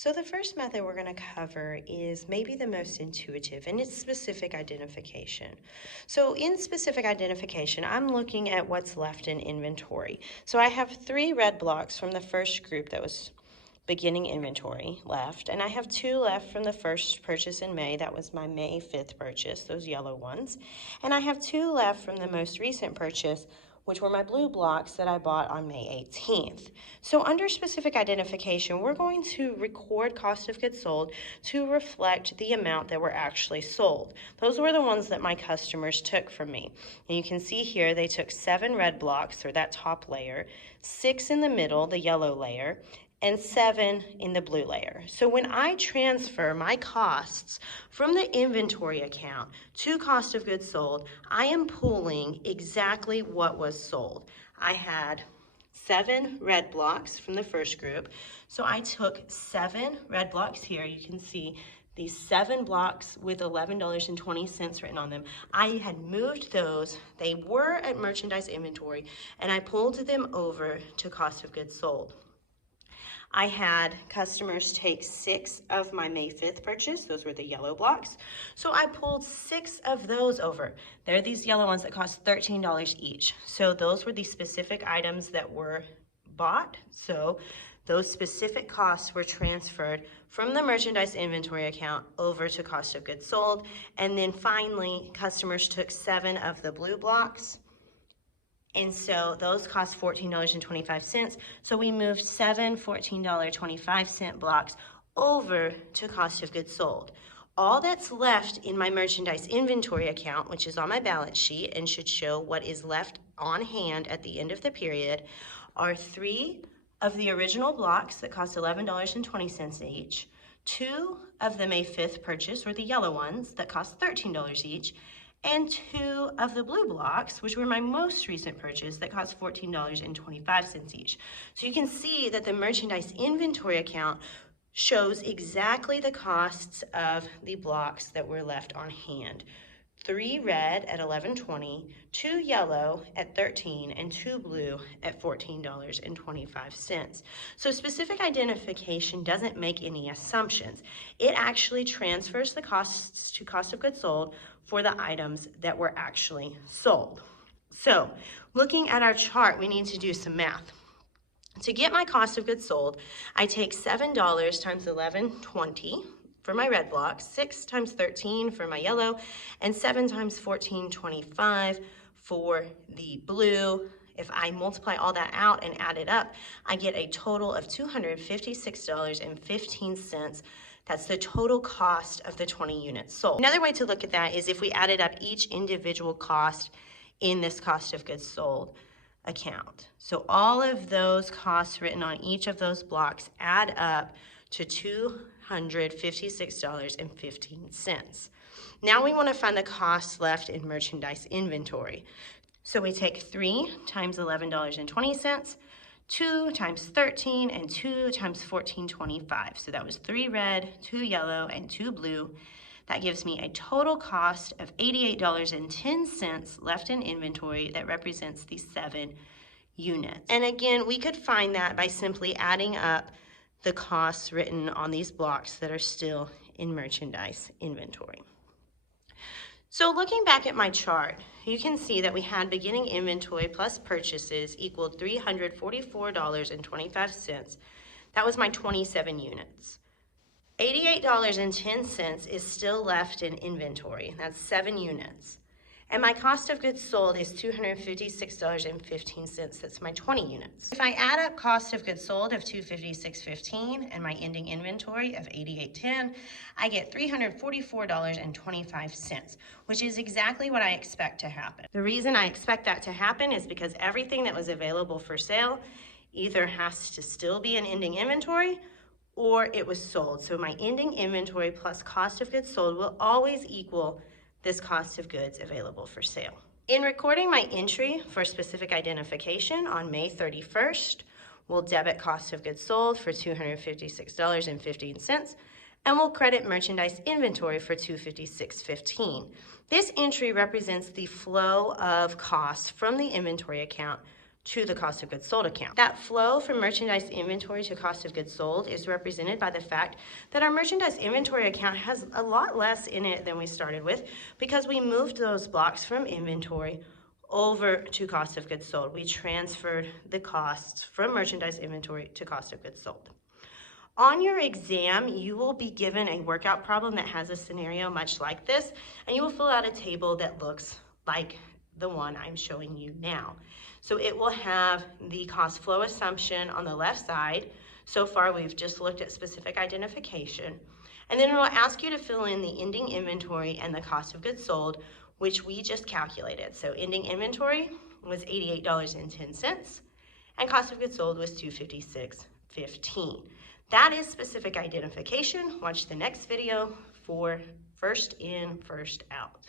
So the first method we're going to cover is maybe the most intuitive, and it's specific identification. So in specific identification, I'm looking at what's left in inventory. So I have 3 red blocks from the first group that was beginning inventory left, and I have 2 left from the first purchase in May. That was my May 5th purchase, those yellow ones. And I have 2 left from the most recent purchase, which were my blue blocks that I bought on May 18th. So under specific identification, we're going to record cost of goods sold to reflect the amount that were actually sold. Those were the ones that my customers took from me. And you can see here they took 7 red blocks, or that top layer, 6 in the middle, the yellow layer, and 7 in the blue layer. So when I transfer my costs from the inventory account to cost of goods sold, I am pulling exactly what was sold. I had 7 red blocks from the first group. So I took 7 red blocks here. You can see these 7 blocks with $11.20 written on them. I had moved those. They were at merchandise inventory, and I pulled them over to cost of goods sold. I had customers take 6 of my May 5th purchase. Those were the yellow blocks. So I pulled 6 of those over. They're these yellow ones that cost $13 each. So those were the specific items that were bought. So those specific costs were transferred from the merchandise inventory account over to cost of goods sold. And then finally, customers took 7 of the blue blocks. And so those cost $14.25. So we moved 7 $14.25 blocks over to cost of goods sold. All that's left in my merchandise inventory account, which is on my balance sheet and should show what is left on hand at the end of the period, are 3 of the original blocks that cost $11.20 each, 2 of the May 5th purchase, or the yellow ones, that cost $13 each, and 2 of the blue blocks, which were my most recent purchase, that cost $14.25 each. So you can see that the merchandise inventory account shows exactly the costs of the blocks that were left on hand. 3 red at $11.20, 2 yellow at $13, and 2 blue at $14.25. So specific identification doesn't make any assumptions. It actually transfers the costs to cost of goods sold for the items that were actually sold. So looking at our chart, we need to do some math. To get my cost of goods sold, I take $7 times $11.20 for my red block, 6 times 13 for my yellow, and 7 times 14.25 for the blue. If I multiply all that out and add it up, I get a total of $256.15. That's the total cost of the 20 units sold. Another way to look at that is if we added up each individual cost in this cost of goods sold account. So all of those costs written on each of those blocks add up to $256.15. Now we want to find the costs left in merchandise inventory. So we take 3 times $11.20, 2 times 13, and 2 times 14.25. So that was 3 red, 2 yellow, and 2 blue. That gives me a total cost of $88.10 left in inventory that represents the 7 units. And again, we could find that by simply adding up the costs written on these blocks that are still in merchandise inventory. So looking back at my chart, you can see that we had beginning inventory plus purchases equaled $344.25. That was my 27 units. $88.10 is still left in inventory. That's 7 units. And my cost of goods sold is $256.15. That's my 20 units. If I add up cost of goods sold of $256.15 and my ending inventory of $88.10, I get $344.25, which is exactly what I expect to happen. The reason I expect that to happen is because everything that was available for sale either has to still be in ending inventory or it was sold. So my ending inventory plus cost of goods sold will always equal this cost of goods available for sale. In recording my entry for specific identification on May 31st, we'll debit cost of goods sold for $256.15, and we'll credit merchandise inventory for $256.15. This entry represents the flow of costs from the inventory account to the cost of goods sold account. That flow from merchandise inventory to cost of goods sold is represented by the fact that our merchandise inventory account has a lot less in it than we started with because we moved those blocks from inventory over to cost of goods sold. We transferred the costs from merchandise inventory to cost of goods sold. On your exam, you will be given a workout problem that has a scenario much like this, and you will fill out a table that looks like the one I'm showing you now. So it will have the cost flow assumption on the left side. So far, we've just looked at specific identification. And then it will ask you to fill in the ending inventory and the cost of goods sold, which we just calculated. So ending inventory was $88.10, and cost of goods sold was $256.15. That is specific identification. Watch the next video for first in, first out.